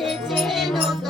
節の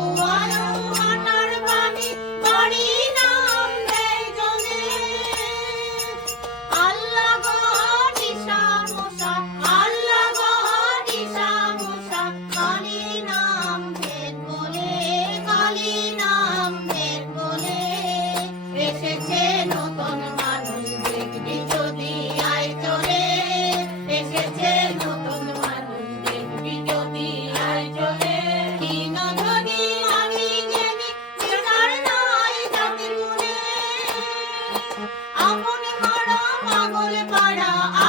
나